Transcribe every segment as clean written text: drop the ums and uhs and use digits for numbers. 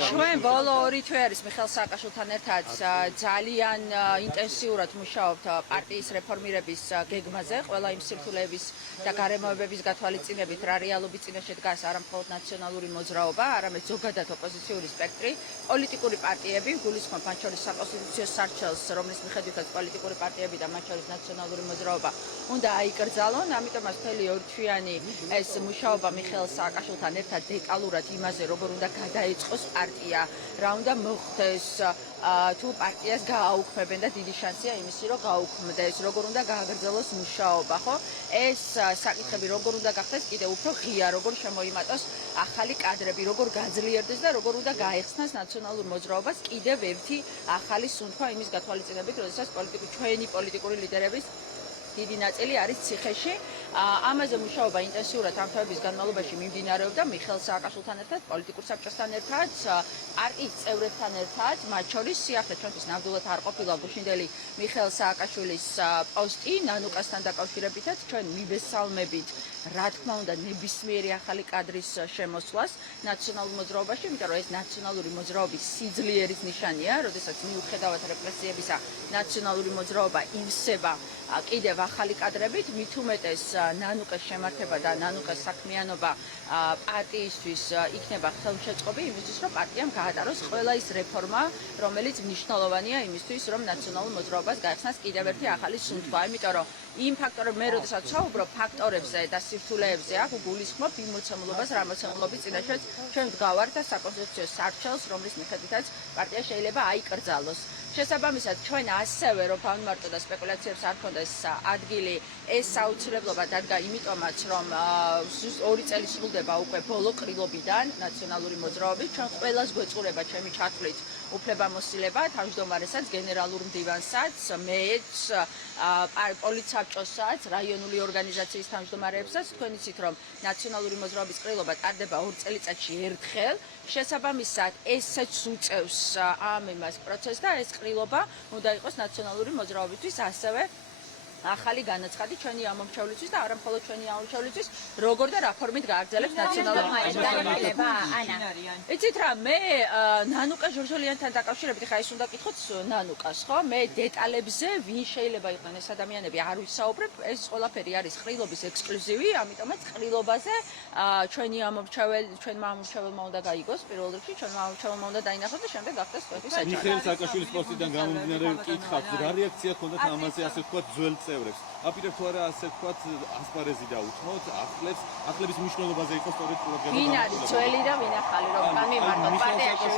ჩვენ ბოლო 2 თვე არის მიხეილ სააკაშვილთან ერთად ძალიან ინტენსიურად მუშაობთ პარტიის რეფორმირების გეგმაზე, ყველა იმ სირთულეების და გარემოებების გათვალისწინებით, რა რეალობის წინაშე დგას არა მხოლოდ ნაციონალური მოძრაობა, არამედ ზოგადად ოპოზიციური სპექტრი, პოლიტიკური პარტიები, გულისხმობ მათ შორის საკონსტიტუციო სარჩელს, რომლის მიხედვითაც პოლიტიკური პარტიები და მათ შორის ნაციონალური მოძრაობა უნდა აიკრძალონ, ამიტომაც მთელი 2 თვიანი ეს მუშაობა მიხეილ სააკაშვილთან ერთად დეტალურად იმაზე, როგორ უნდა გადაეწყოს პარტია, რა უნდა მოხდეს, თუ პარტიას გააუქმებენ და დიდი შანსია იმისი, რომ გაუქმდეს, როგორ უნდა გააგრძელოს მუშაობა, ხო? ეს საკითხები როგორ უნდა გახდეს კიდევ უფრო ღია, როგორ შემოიმატოს ახალი კადრები, როგორ გაძლიერდეს და როგორ უნდა გაეხსნას ნაციონალურ მოძრაობას კიდევ ერთი ახალი სუნთქვა იმის გათვალისწინებით, როდესაც ჩვენი პოლიტიკური ლიდერების დიდი ნაწილი არის ციხეში. ამაზე მუშაობა ინტენსიურად ამ თვეების განმავლობაში მიმდინარეობდა მიხეილ სააკაშვილთან ერთად, პოლიტიკურ საბჭოსთან ერთად, პარტიის წევრებთან ერთად, მათ შორის სიახლე ჩვენთვის ნამდვილად არ ყოფილა გუშინდელი მიხეილ სააკაშვილის პოსტი ნანუკასთან დაკავშირებითაც ჩვენ მივესალმებით, რა თქმა უნდა, ნებისმიერი ახალი კადრის შემოსვლას ნაციონალურ მოძრაობაში, იმიტომ რომ ეს ნაციონალური მოძრაობის სიძლიერის ნიშანია, როდესაც მიუხედავად რეპრესიებისა, ნაციონალური მოძრაობა ივსება კიდევ ახალი კადრებით, მით უმეტეს ნანუკას შემართება და ნანუკას საქმიანობა პარტიისთვის იქნება ხელშეწყობი იმისთვის, რომ პარტიამ გაატაროს ყველა ის რეფორმა, რომელიც მნიშვნელოვანია იმისთვის, რომ ნაციონალურ მოძრაობას გაეხსნას კიდევ ერთი ახალი სუნთქვა. იმიტომ რომ იმ ფაქტორებს მე როდესაც ვსაუბრობ ფაქტორებზე და სირთულეებზე, აქ გულისხმობ იმ მოცემულობას, რა მოცემულობის წინაშეც ჩვენ ვდგავართ და საკონსტიტუციო სარჩელს, რომლის მიხედვითაც პარტია შეიძლება აიკრძალოს. შესაბამისად, ჩვენ ასევე რომ გავიმარტო და სპეკულაციებს არ ქონდეს ადგილი, ეს აუცილებლობა დადგა იმიტომაც, რომ 2 წელი სრულდება უკვე ბოლო ყრილობიდან ნაციონალური მოძრაობის, ჩვენ ყველას გვეწყურება ჩემი ჩათვლით უფლებამოსილება, თავმჯდომარესაც, გენერალურ მდივანსაც, მეც, პოლიცსაბჭოსაც, რაიონული ორგანიზაციის თავმჯდომარეებსაც, თქვენ იცით, რომ ნაციონალური მოძრაობის ყრილობა ტარდება 2 წელიწადში ერთხელ, შესაბამისად, ესეც უწევს ამ იმას პროცესს და ეს ყრილობა უნდა იყოს ნაციონალური მოძრაობისთვის ასევე ახალი განაცხადი ჩვენი ამომრჩევლისთვის და არა მხოლოდ ჩვენი ამომრჩევლისთვის, როგორ და რა ფორმით გააგრძელებს ნაციონალური მოძრაობა. იცით რა, მე ნანუკა ჟორჟოლიანთან დაკავშირებით, ხა ის უნდა გკითხოთ ნანუკას, ხო? მე დეტალებზე ვინ შეიძლება იყვნენ ეს ადამიანები არ ვისაუბრებ, ეს ყველაფერი არის ყრილობის ექსკლუზივი, ამიტომაც ყრილობაზე ჩვენმა ამომრჩეველმა უნდა გაიგოს პირველ რიგში, ჩვენმა ამომრჩეველმა უნდა დაინახოს და შემდეგ გახდეს თქვენთვის საჭირო. მიხეილ სააკაშვილის პოსტიდან გამომდინარე ვკითხავთ, რა რეაქცია ჰქონდათ ამაზე, ასე ვთქვათ, ძველ წევრებს. აპირებ თუ არა ასე ვთქვათ, ასპარეზი დაუთმოთ, ახლების მნიშვნელობაზე იყო სწორედ პროგრამა. ვინ არის ძველი და ვინ ახალი, რომ გამიმარტოთ პარტიაში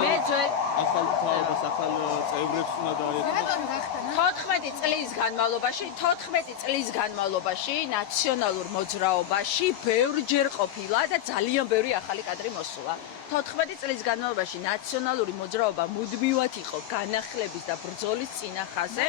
მე ძველი ახალ თაობას, ახალ წევრებს უნდა დაეთმოთ. 14 წლის განმავლობაში ნაციონალურ მოძრაობაში ბევრჯერ ყოფილა და ძალიან ბევრი ახალი კადრი მოსულა. 14 წლის განმავლობაში ნაციონალური მოძრაობა მუდმივად იყო განახლების და ბრძოლის წინახაზე.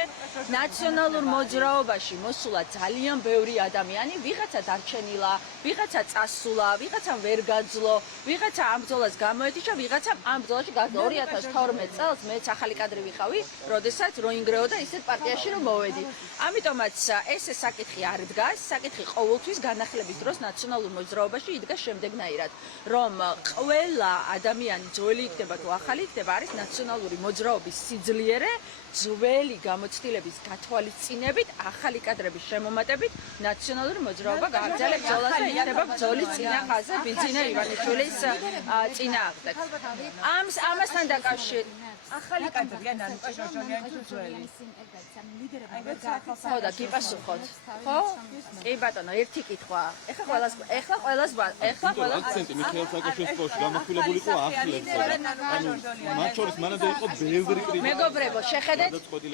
ნაციონალურ მოძრაობაში მოსულა ძალიან ბევრი ადამიანი, ვიღაცა დარჩენილა, ვიღაცა წასულა, ვიღაცამ ვერ გაძლო, ვიღაცა ამ ბრძოლას გამოეთიშა, ვიღაცამ ამ ბრძოლაში გაძლო. 2012 წელს მეც ახალი კადრი ვიყავი, როდესაც როინგრეოდა ისეთ პარტიაში რომ მოვედი. ამიტომაც ეს საკითხი არ დგას, საკითხი ყოველთვის განახლების დროს ნაციონალურ მოძრაობაში იდგა შემდეგნაირად, რომ ყველა ადამიანი ძველი იქნება თუ ახალი იქნება არის ნაციონალური მოძრაობის სიძლიერე, ძველი გამოცდილების გათვალისწინებით, ახალი კადრების შემომატებით ნაციონალური მოძრაობა გააგრძელებს ბრძოლას და იქნება ბრძოლის წინახაზე ბიძინა ივანიშვილის წინააღმდეგ. ამასთან დაკავშირებით ახალი კადრია ნანუკა ჟორჟოლიანი თუ ძველი? ხო და გიპასუხოთ. ხო? კი ბატონო, ერთი კითხვა. ეხლა ყველას აქცენტი მიხეილ სააკაშვილის პოსტში გამახვილებული იყო ახლებს. მათ შორის მანამდე იყო ბევრი კრიტიკა. მეგობრებო, შეხედეთ,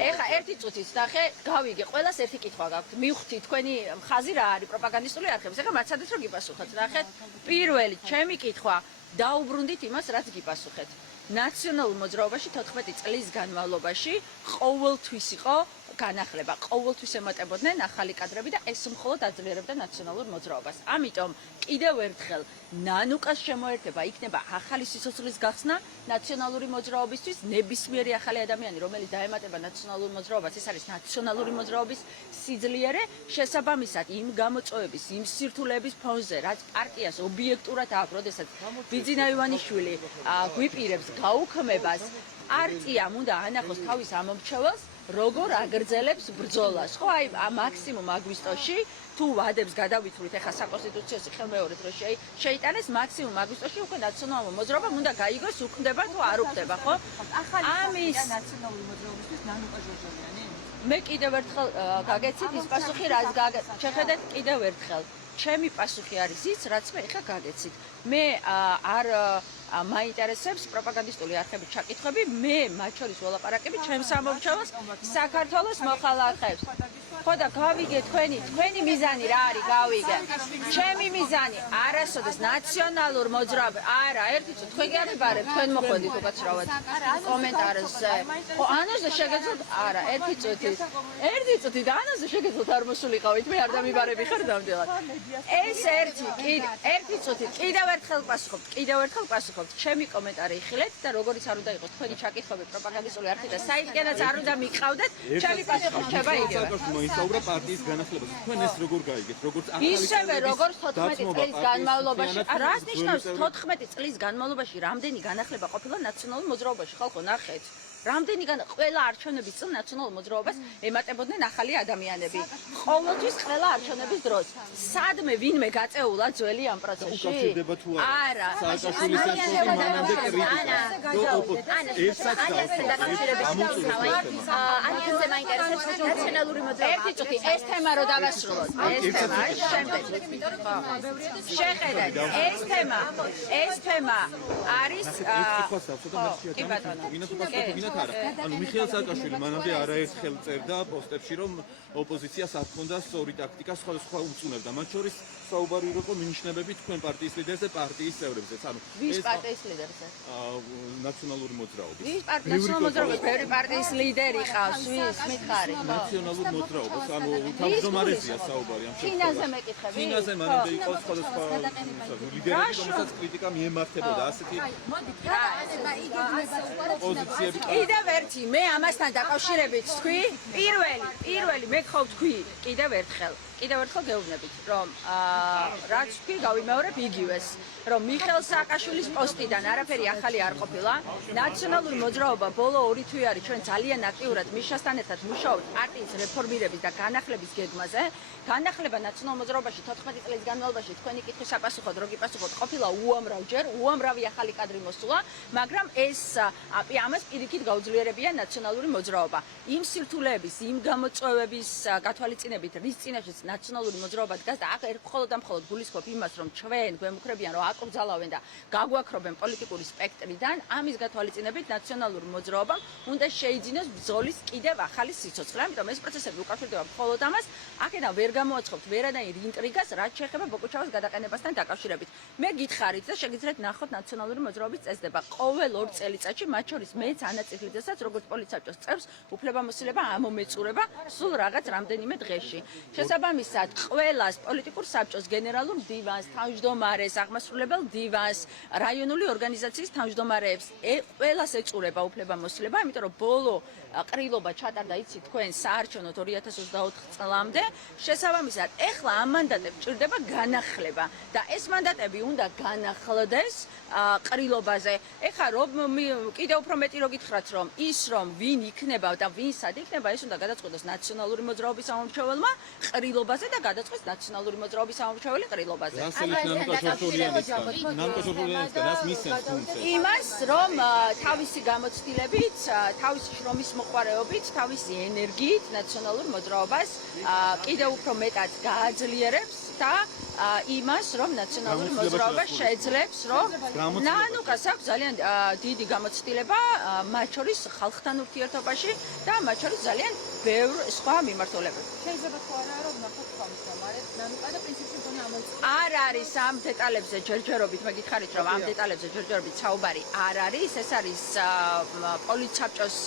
ეხლა ერთი წუთით ნახე, გავიგე, ყველას ერთი კითხვა გაქვთ. მივხვდი თქვენი ხაზი რა არის პროპაგანდისტული არხების. ეხლა მაცადეთ რომ გიპასუხოთ. ნახეთ, პირველი ჩემი კითხვა, დაუბრუნდით იმას, რაც გიპასუხეთ. ნაციონალურ მოძრაობაში 14 წლის განმავლობაში ყოველთვის იყო განახლება ყოველთვის ემატებოდნენ ახალი კადრები და ეს მხოლოდ აძლიერებდა ნაციონალურ მოძრაობას. ამიტომ კიდევ ერთხელ ნანუკას შემოერთება იქნება ახალი სიცოცხლის გახსნა ნაციონალური მოძრაობისთვის, ნებისმიერი ახალი ადამიანი, რომელიც დაემატება ნაციონალურ მოძრაობას, ეს არის ნაციონალური მოძრაობის სიძლიერე, შესაბამისად იმ გამოწვევების, იმ სირთულეების ფონზე, რაც პარტიას ობიექტურად აქვს, როდესაც ბიძინა ივანიშვილი გვიპირებს გაუქმებას, პარტიამ უნდა ანახოს თავის ამომრჩეველს, როგორ აგრძელებს ბრძოლას. ხო, აი მაქსიმუმ აგვისტოში თუ ვადებს გადავითვლით ახლა საკონსტიტუციო ხელმეორედ რო შეიტანეს, მაქსიმუმ აგვისტოში უკვე ნაციონალურ მოძრაობამ უნდა გაიგოს უქმდება თუ არ უქმდება, ხო? ამის ნაციონალური მოძრაობისთვის ნანუკა ჟორჟოლიანი. მე კიდევ ერთხელ გაგეცით ის პასუხი, რაც შეხედეთ კიდევ ერთხელ. ჩემი პასუხი არის ის, რაც მე ახლა გაგეცით. მე არ მაინტერესებს პროპაგანდისტული არხების ჩაკითხვები, მე მათ შორის ველაპარაკები ჩემს ამომრჩეველს საქართველოს მოხალხეებს. ხო და გავიგე თქვენი მიზანი რა არის, გავიგე. ჩემი მიზანი არასოდეს ნაციონალურ მოძრაობა, არა, ერთი წუთი თქვენ გიარებარებ, თქვენ მოხვედით უკაცრავად კომენტარზე. ხო, ანოზე შეგეძლოთ, არა, ერთი წუთი და ანოზე შეგეძლოთ არ მოსულიყავით, მე არ დამიბარები ხარ ნამდვილად. ეს ერთი წუთი, კიდევ ერთხელ პასუხობთ, ჩემი კომენტარი იხილეთ და როგორიც არ უნდა იყოს თქვენი ჩაკითხვები პროპაგანდისტული არხი და საიტკენაც არ უნდა მიყავდეთ, ჩემი პასუხი რჩება იგივე. ისაუბრა პარტიის განახლებაზე. თქვენ ეს როგორ გაიგეთ? როგორც ისევე როგორც 14 წლის განმავლობაში, რას ნიშნავს 14 წლის განმავლობაში რამდენი განახლება ყოფილა ნაციონალურ მოძრაობაში? ხალხო, ნახეთ. რამდენი ყველა არჩევნების წინ ნაციონალურ მოძრაობას ემატებოდნენ ახალი ადამიანები. ყოველთვის ყველა არჩევნების დროს. სადმე ვინმე გაწეულა ძველი ამ პროცესში? უკავშირდება თუ არა. სააკაშვილის ეპოქა მანამდე კრიტიკა. ანიანზე მაინტერესებს ნაციონალური მოძრაობა. ერთი წუთი ეს თემა რო დავასრულოთ. ეს თემა შემდეგ. შეხედეთ, ეს თემა არის კი ბატონო. ანუ მიხეილ სააკაშვილი მანამდე არაერთხელ წერდა პოსტებში, რომ ოპოზიციას არ ჰქონდა სწორი ტაქტიკა, სხვა უწუნებდა. მათ შორის საუბარი იყო მინიშნებები თქვენ პარტიის ლიდერზე, პარტიის წევრებზეც. ანუ ვის პარტიის ლიდერზე? ნაციონალური მოძრაობის. ვის ნაციონალური მოძრაობის? ბევრი პარტიის ლიდერი ყავს, ვის მითხარი? ნაციონალურ მოძრაობას, ანუ თავმჯდომარეზეა საუბარი ამ შემთხვევაში. ფინანზე მეკითხები? ფინანზე მანამდე იყო სხვადასხვა ლიდერები, რომელსაც კრიტიკა მიემართებოდა, ასეთი პოზიციები. კიდევ ერთი, მე ამასთან დაკავშირებით თქვი, პირველი მე ხო თქვი, კიდევ ერთხელ გეუბნებით, რომ რაც თქვი, გავიმეორებ იგივეს, რომ მიხეილ სააკაშვილის პოსტიდან არაფერი ახალი არ ყოფილა. ნაციონალური მოძრაობა ბოლო 2 თვე არის ჩვენ ძალიან აქტიურად მიშასთან ერთად მუშაობთ პარტიის რეფორმირების და განახლების გეგმაზე. განახლება ნაციონალურ მოძრაობაში 14 წლის განმავლობაში თქვენი კითხვის საპასუხოდ რო გიპასუხოთ, ყოფილა უამრავი ახალი კადრი მოსულა, მაგრამ ამას პირიქით გაუძლიერებია ნაციონალური მოძრაობა. იმ სირთულეების, იმ გამოწვევების გათვალისწინებით, რის წინაშეც ნაციონალური მოძრაობა დგას და აქ მხოლოდ გულისხმობ იმას, რომ ჩვენ გვემუქრებიან, რომ აკრძალავენ და გაგვაქრობენ პოლიტიკური სპექტრიდან, ამის გათვალისწინებით ნაციონალური მოძრაობამ უნდა შეიძინოს ბრძოლის კიდევ ახალი სიცოცხლე. ამიტომ ეს პროცესები უკავშირდება მხოლოდ ამას, აქედან ვერ გამოაცხობთ ვერანაირ ინტრიგას, რაც შეეხება ბოკუჩავას გადაყენებასთან დაკავშირებით. მე გითხარით და შეგიძლიათ ნახოთ ნაციონალური მოძრაობის წესდება. ყოველ 2 წელიწადში, მათ შორის მეც ანაწიφლიდესაც, როგორც პოლიცსაბჭოს წევრს, უფლებამოსილება ამომეწურება სულ რაღაც რამდენიმე დღეში. შესაბამისად, ყველას პოლიტიკურ საბჭოს გენერალურ დივანს, თავმჯდომარეს, აღმასრულებელ დივანს, რაიონული ორგანიზაციის თავმჯდომარეებს, ყველას ეწურება უფლებამოსილება, იმიტომ რომ ბოლო ყრილობა ჩატარდა, იცით თქვენ, საარჩევნოდ 2024 წლამდე. შესაბამისად, ეხლა ამ მანდატებს ჭირდება განახლება და ეს მანდატები უნდა განახლდეს ყრილობაზე. ეხლა რომ კიდევ უფრო მეტი რო გითხრათ, რომ ვინ იქნება და ვინ სად იქნება, ეს უნდა გადაწყვეტოს ნაციონალური მოძრაობის ამომრჩეველმა ყრილობაზე და გადაწყვეტს ნაციონალური მოძრაობის ამომრჩეველი ყრილობაზე. იმას, რომ თავისი გამოცდილებით, თავისი შრომის მოყვარეობით, თავისი ენერგიით ნაციონალურ მოძრაობას კიდევ უფრო მეტად გააძლიერებს და იმას, რომ ნაციონალური მოძრაობა შეძლებს, რომ ნანუკას აქვს ძალიან დიდი გამოცდილება, მათ შორის ხალხთან ურთიერთობაში და მათ შორის ძალიან ბევრ სხვა მიმართულებებში. შეიძლება თუ არა რომ ნახოთ ამის გამარეთ ნანუკა და პრინციპში მგონი ამოიწყო. არ არის ამ დეტალებზე ჯერჯერობით, მე გითხარით რომ ამ დეტალებზე ჯერჯერობით საუბარი არ არის, ეს არის პოლიცსაბჭოს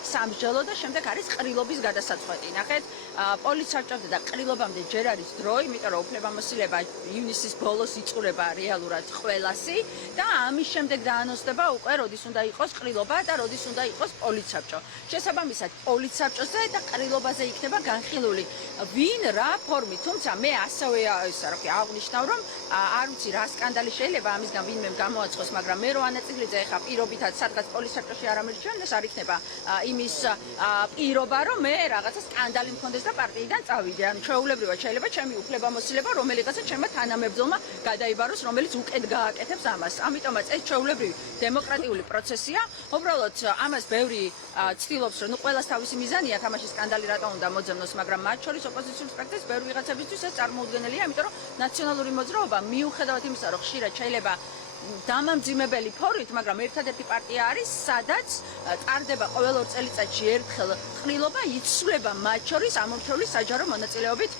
სამსჯელო და შემდეგ არის ყრილობის გადასაწყვეტი. ნახეთ, პოლიცსაბჭომდე და ყრილობამდე ჯერ არის დრო, იმიტომ რომ უფლებამოსილება ივნისის ბოლოს იწურება რეალურად ყველასი და ამის შემდეგ დაანონსდება უკვე როდის უნდა იყოს ყრილობა და როდის უნდა იყოს პოლიცსაბჭო. შესაბამისად, პოლიცსაბჭოზე და ყრილობაზე იქნება განხილული ვინ რა ფორმით, თუმცა მე ასევე აღნიშნავ რომ არ ვიცი რა სკანდალი შეიძლება ამისგან ვინმე გამოაცხოს, მაგრამ მე რო ანაწილეძე ეხა პირობითად სადღაც პოლიცსაბჭოში არ ამერჩევენ, არ იქნება იმის პირობა რომ მე რაღაცა სკანდალი მქონდეს და პარტიიდან წავიდე. ანუ ჩვეულებრივად შეიძლება ჩემი უფლებამოსილება რომელიღაცა ჩემმა თანამებრძოლმა გადაიბაროს, რომელიც უკეთ გააკეთებს ამას. ამიტომაც ეს ჩვეულებრივი დემოკრატიული პროცესია. უბრალოდ ამას ბევრი ცდილობს რომ ყველას თავისი მიზანია თამაში სკანდალი რატო უნდა მოძებნოს, მაგრამ მათ შორის ოპოზიციურ სპექტრს ბევრი ვიღაცებისთვის ეს წარმოუდგენელია, იმიტომ რომ ნაციონალური მოძრაობა მიუხედავად იმისა, რომ ხშირად შეიძლება დამამძიმებელი ფორმით, მაგრამ ერთადერთი პარტია არის, სადაც ტარდება ყოველ 2 წელიწადში ერთხელ ყრილობა, იცვლება მათ შორის ამორჩეული საჯარო მონაწილეობით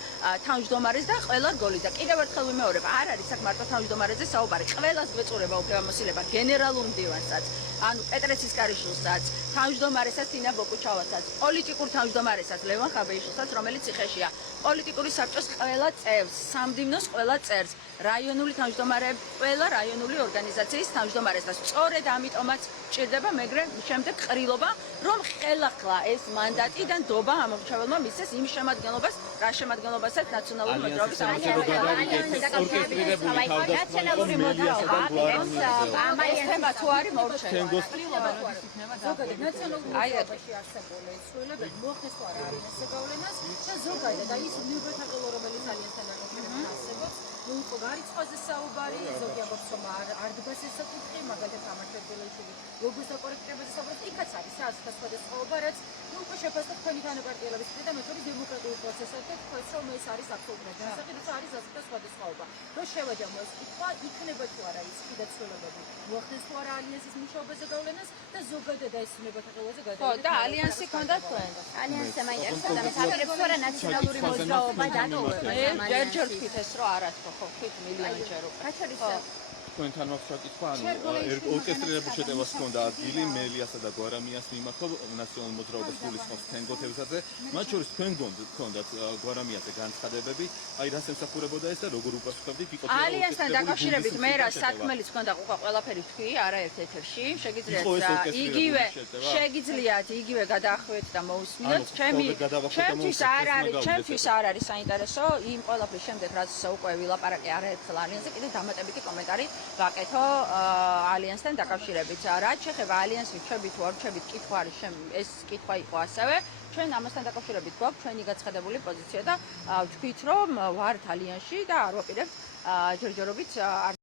თავმჯდომარის და ყველა რგოლი. და კიდევ ერთხელ ვიმეორებ, არ არის აქ მარტო თავმჯდომარეზე საუბარი, ყველას გვეწურება უფლებამოსილება, გენერალურ მდივანსაც, ანუ პეტრეცის კარიშვილსაც, თავმჯდომარესაც თინა ბოკუჩავასაც, პოლიტიკურ თავმჯდომარესაც ლევან ხაბეიშვილსაც, რომელიც ციხეშია, პოლიტიკური საბჭოს ყველა წევრს, სამდივნოს ყველა წერს, რაიონული თავმჯდომარეები, ყველა რაიონული ორგანიზაციის თავმჯდომარეს და სწორედ ამიტომაც ჭირდება მეგრე შემდეგ ყრილობა, რომ ხელახლა ეს მანდატი და ნდობა ამორჩეველმა მისცეს იმ შემადგენლობას, რა შემადგენლობასაც ნაციონალური მოძრაობის ნაციონალური მოძრაობა ეს თემა თუ არის მორჩევა. ზოგადად ნაციონალურ მოძრაობაში არსებული ცვლილებები მოხდეს თუ არა ალიანსზე გავლენას და ზოგადად ის ნიუბეთაღელო რომელიც ალიანსთან დაკავშირებით არსებობს, ნუ იყო გარიცხვაზე საუბარი, ზოგი ამბობს რომ არ დგას ეს საკითხი, მაგალითად ამაშებელეშვილი ლოგოს დაკორექტებაზე საუბრობს, იქაც არის საერთო სხვადასხვაობა, რაც ნუ უკვე შეფასდა თქვენი თანაპარტიელების მხრიდან, მათ შორის დემოკრატიულ პროცესად და თქვენს რომ ეს არის აბსოლუტურად დასაყიდო, როცა არის ასეთი სხვადასხვაობა. რო შევაჯამო ეს კითხვა, იქნება თუ არა ის კიდე ცვლილებები, მოახდენს თუ არა ალიანსის მუშაობაზე გავლენას და ზოგადად ეს ნებათაღელოზე გადავიდა. და ალიანსი ქონდა თქვენ. ალიანსზე მაინტერესებდა მე საპირებს თუ არა ნაციონალური მოძრაობა დატოვება. ჯერ თქვით ეს რომ არ ათხო, ხო, თქვით მილიონჯერ უკვე. რაც შორის თქვენთან მაქვს საკითხვა, ანუ ორკესტრირებულ შეტევას ჰქონდა ადგილი მელიასა და გვარამიას მიმართო ნაციონალურ მოძრაობას გულისხმობს თენგოთევზაზე, მათ შორის თქვენ გქონდათ გვარამიაზე განცხადებები, აი რას ემსახურებოდა ეს და როგორ უპასუხებდით? იყო ალიანსთან დაკავშირებით მე რა საქმელის ჰქონდა ყველაფერი თქვი, არაერთ ეთერში, შეგიძლიათ იგივე გადაახვიოთ და მოусმინოთ. ჩემთვის არ არის საინტერესო იმ ყველაფრის შემდეგ, რაც უკვე ვილაპარაკე არაერთხელ ალიანსზე, კიდე დამატებითი კომენტარი ვაკეთო ალიანსთან დაკავშირებით. რაც შეეხება ალიანსს რჩებით თუ არ რჩებით, კითხვა არის, ეს კითხვა იყო ასევე. ჩვენ ამასთან დაკავშირებით გვაქვს ჩვენი გაცხადებული პოზიცია და ვთქვით, რომ ვართ ალიანსში და არ ვაპირებთ ჯერჯერობით